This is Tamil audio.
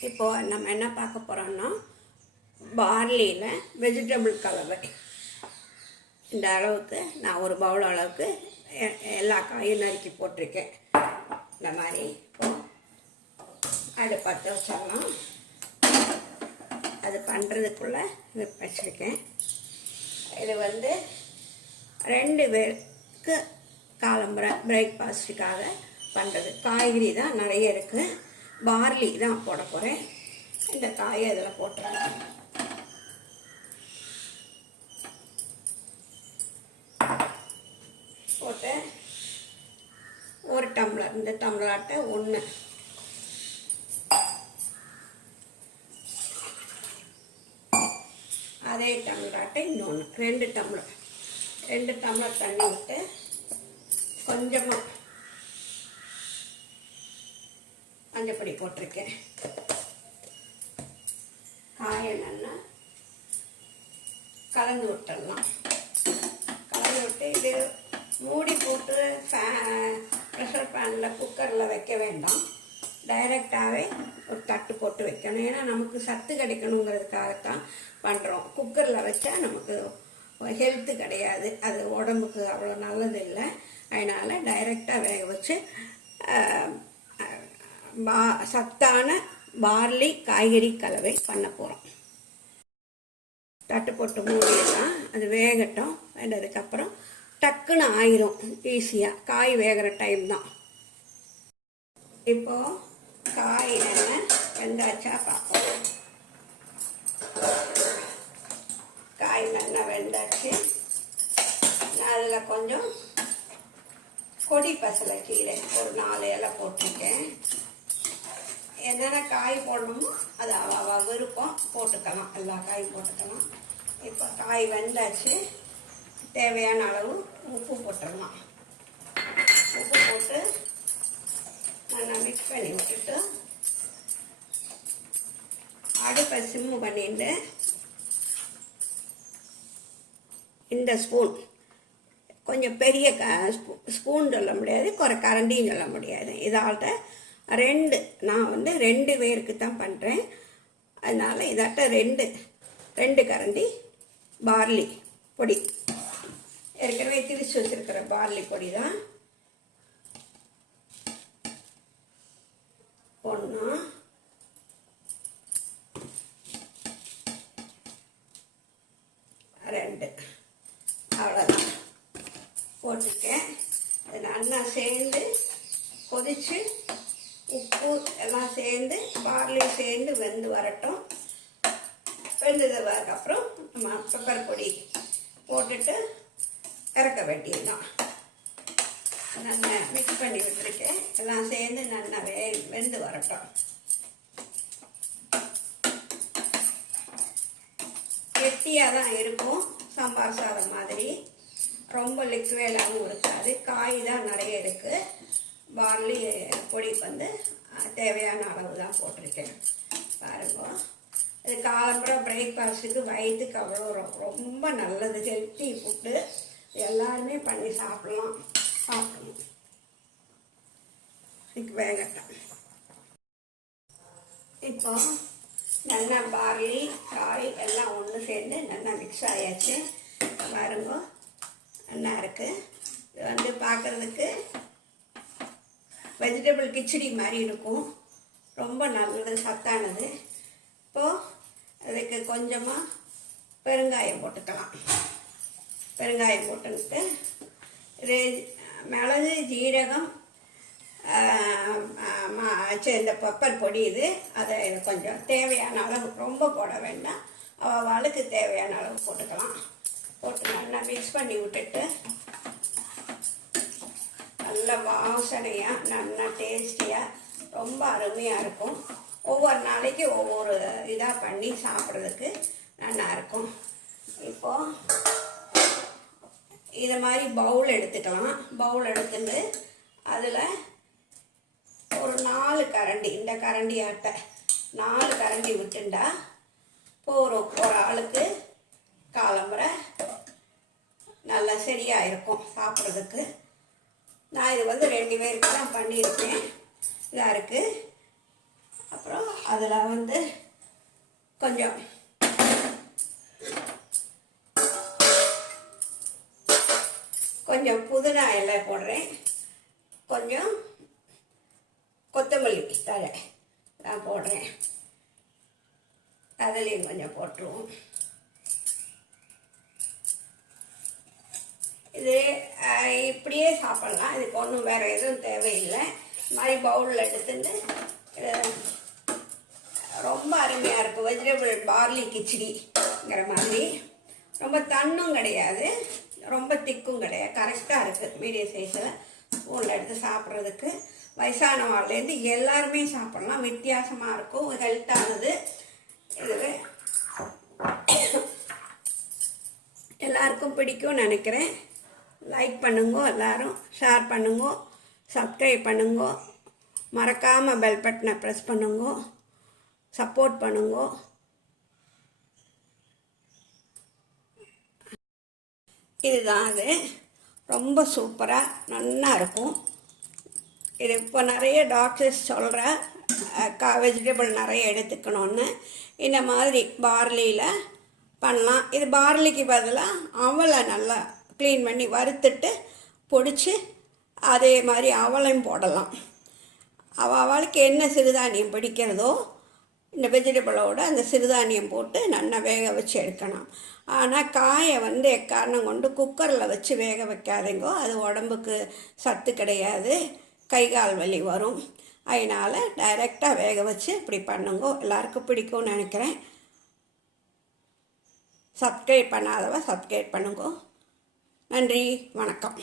இப்போது நம்ம என்ன பார்க்க போகிறோம்னா பார்லியில் வெஜிடபிள் கலவை. இந்த அளவுக்கு நான் ஒரு பவுல் அளவுக்கு எ- எல்லா காயும் நறுக்கி போட்டிருக்கேன். இந்த மாதிரி இப்போ பற்ற வச்சிடலாம். அது பண்ணுறதுக்குள்ளே வச்சுருக்கேன். இது வந்து ரெண்டு பேருக்கு காலம்புரை பிரேக்ஃபாஸ்ட்டுக்காக பண்ணுறது காய்கறி தான் நிறைய இருக்குது பார்லி தான் போட போகிறேன் இந்த காயை இதில் போட்டுறேன் போட்டு ஒரு டம்ளர் இந்த டம்ளர்ட்ட ஒன்று அதே டம்ளராட்ட இன்னொன்று ரெண்டு டம்ளர். ரெண்டு டம்ளர் தண்ணி விட்டு கொஞ்சமாக மஞ்சப்பொடி போட்டிருக்கேன். காயை நல்லா கலந்து விட்டுடலாம். கலந்து விட்டு இது மூடி போட்டு ஃபே ப்ரெஷர் பேனில் குக்கரில் வைக்க வேண்டாம். டைரெக்டாகவே ஒரு தட்டு போட்டு வைக்கணும். ஏன்னா நமக்கு சத்து கிடைக்கணுங்கிறதுக்காகத்தான் பண்ணுறோம் குக்கரில் வச்சா நமக்கு ஹெல்த்து கிடையாது. அது உடம்புக்கு அவ்வளோ நல்லது இல்லை அதனால் டைரெக்டாக வேக வச்சு பா சத்தான பார்லி காய்கறி கலவை பண்ண போகிறோம் தட்டு போட்டு மூடிடலாம். அது வேகட்டும். வேண்டதுக்கப்புறம் டக்குன்னு ஆயிரும். ஈஸியாக காய் வேகிற டைம் தான். இப்போ காய் என்ன வெந்தாச்சா பார்ப்போம். காய் நல்லா வெந்தாச்சு. நான் அதில் கொஞ்சம் கொடி பசலை கீரை ஒரு நாலு இலை போட்டிருக்கேன். என்னென்ன காய் போடணுமோ அது அவ விருப்பம் போட்டுக்கலாம் எல்லா காயும் போட்டுக்கலாம் இப்போ காய் வெந்தாச்சு. தேவையான அளவு உப்பு போட்டுடலாம் உப்பு போட்டு நல்லா மிக்ஸ் பண்ணி விட்டுட்டு அடுப்பை சிம்மு பண்ணிட்டு இந்த ஸ்பூன் கொஞ்சம் பெரிய க ஸ்பூ- ஸ்பூன் சொல்ல முடியாது குறை கரண்டியும் சொல்ல முடியாது. இதால்ட்ட ரெண்டு நான் வந்து ரெண்டு பேருக்கு தான் பண்ணுறேன் அதனால் இதாட்ட ரெண்டு ரெண்டு கரண்டி பார்லி பொடி. ஏற்கனவே திரிச்சு வச்சிருக்கிற பார்லி பொடி தான் ஒன்று ரெண்டு. அவ்வளோதான் போட்டுருக்கேன் அது நல்லா சேர்ந்து கொதிச்சு உப்பு எல்லாம் சேர்ந்து பார்லையும் சேர்ந்து வெந்து வரட்டும். வெந்தது வரக்கப்புறம் நம்ம பெப்பர் பொடி போட்டுட்டு இறக்க வேண்டியதுதான். நல்லா மிக்ஸ் பண்ணி விட்டுருக்கேன் எல்லாம் சேர்ந்து நல்லா வே வெந்து வரட்டும். கெட்டியாக தான் இருக்கும். சாம்பார் சாதம் மாதிரி. ரொம்ப லிக்வேடாகவும் இருக்காது. காய் தான் நிறைய இருக்குது பார்லி பொடி வந்து தேவையான அளவு தான் போட்டிருக்கேன். பாருங்க. இது காலம்புறம் பிரேக்ஃபாஸ்ட்டுக்கு வயிற்றுக்கு அவ்வளோ ரொம்ப நல்லது ஹெல்த்தி ஃபுட்டு எல்லாருமே பண்ணி சாப்பிடலாம். சாப்பிடணும் இதுக்கு வேகட்டும். இப்போ நல்லா பார்லி காய் எல்லாம் ஒன்று சேர்ந்து நல்லா மிக்ஸ் ஆயாச்சு. பாருங்க. நல்லா இருக்குது இது வந்து பார்க்குறதுக்கு வெஜிடபிள் கிச்சடி மாதிரி இருக்கும். ரொம்ப நல்லது சத்தானது. இப்போது அதுக்கு கொஞ்சமாக பெருங்காயம் போட்டுக்கலாம். பெருங்காயம் போட்டுக்கிட்டு இது மிளகு ஜீரகம் இந்த பெப்பர் பொடி இது அதை கொஞ்சம் தேவையான அளவு ரொம்ப போட வேண்டாம். அவளுக்கு தேவையான அளவு போட்டுக்கலாம். போட்டு நல்லா மிக்ஸ் பண்ணி விட்டுட்டு நல்ல வாசனையாக நல்லா டேஸ்டியாக ரொம்ப அருமையாக இருக்கும். ஒவ்வொரு நாளைக்கு ஒவ்வொரு இதாக பண்ணி சாப்பிட்றதுக்கு நல்லாயிருக்கும் இப்போது இதை மாதிரி பவுல் எடுத்துக்கலாம். பவுல் எடுத்துட்டு அதில் ஒரு நாலு கரண்டி இந்த கரண்டி ஆட்டை நாலு கரண்டி விட்டுண்டா போகிறோம் ஒரு ஆளுக்கு காலம்புரை நல்லா சரியாக இருக்கும் சாப்பிட்றதுக்கு. நான் இது வந்து ரெண்டு பேருக்கு தான் பண்ணியிருக்கேன். இதாக இருக்குது அப்புறம் அதில் வந்து கொஞ்சம் கொஞ்சம் புதினா இலை போடுறேன். கொஞ்சம் கொத்தமல்லி தழை நான் போடுறேன். அதுலேயும் கொஞ்சம் போட்டுருவோம் இது அஹ், இப்படியே சாப்பிட்லாம். இதுக்கு ஒன்றும் வேறு எதுவும் தேவையில்லை. இந்த மாதிரி பவுலில் எடுத்துட்டு ரொம்ப அருமையாக இருக்கும். வெஜிடபிள் பார்லி கிச்சடிங்கிற மாதிரி. ரொம்ப தண்ணும் கிடையாது. ரொம்ப திக்கும் கிடையாது. கரெக்டாக இருக்குது மீடியம் சைஸில் ஸ்பூனில் எடுத்து சாப்பிட்றதுக்கு. வயசானவாள்லேருந்து எல்லாருமே சாப்பிட்லாம். வித்தியாசமாக இருக்கும். ஹெல்த்தானது இது எல்லாருக்கும் பிடிக்கும் நினைக்கிறேன். லைக் பண்ணுங்க எல்லாரும். ஷேர் பண்ணுங்க. சப்ஸ்கிரைப் பண்ணுங்க. மறக்காமல் பெல் பட்டனை ப்ரெஸ் பண்ணுங்க. சப்போர்ட் பண்ணுங்க. இதுதான் அது. ரொம்ப சூப்பராக நல்லா இருக்கும். இது இப்போ நிறைய டாக்டர்ஸ் சொல்கிற கா வெஜிடபிள் நிறைய எடுத்துக்கணும்னு. இந்த மாதிரி பார்லியில் பண்ணலாம். இது பார்லிக்கு பதிலாக அவளை நல்லா க்ளீன் பண்ணி வறுத்துட்டு பொடிச்சு அதே மாதிரி அவளையும் போடலாம். அவள் அவளுக்கு என்ன சிறுதானியம் பிடிக்கிறதோ இந்த வெஜிடபிளோட அந்த சிறுதானியம் போட்டு நல்லா வேக வச்சு எடுக்கணும் ஆனால் காயை வந்து எக்காரணம் கொண்டு குக்கரில் வச்சு வேக வைக்காதீங்கோ அது உடம்புக்கு சத்து கிடையாது கை கால் வலி வரும். அதனால் டைரெக்டாக வேக வச்சு இப்படி பண்ணுங்கோ எல்லாருக்கும் பிடிக்கும்னு நினைக்கிறேன். சப்ஸ்கிரைப் பண்ணாதவ சப்ஸ்கிரைப் பண்ணுங்கோ. நன்றி வணக்கம்.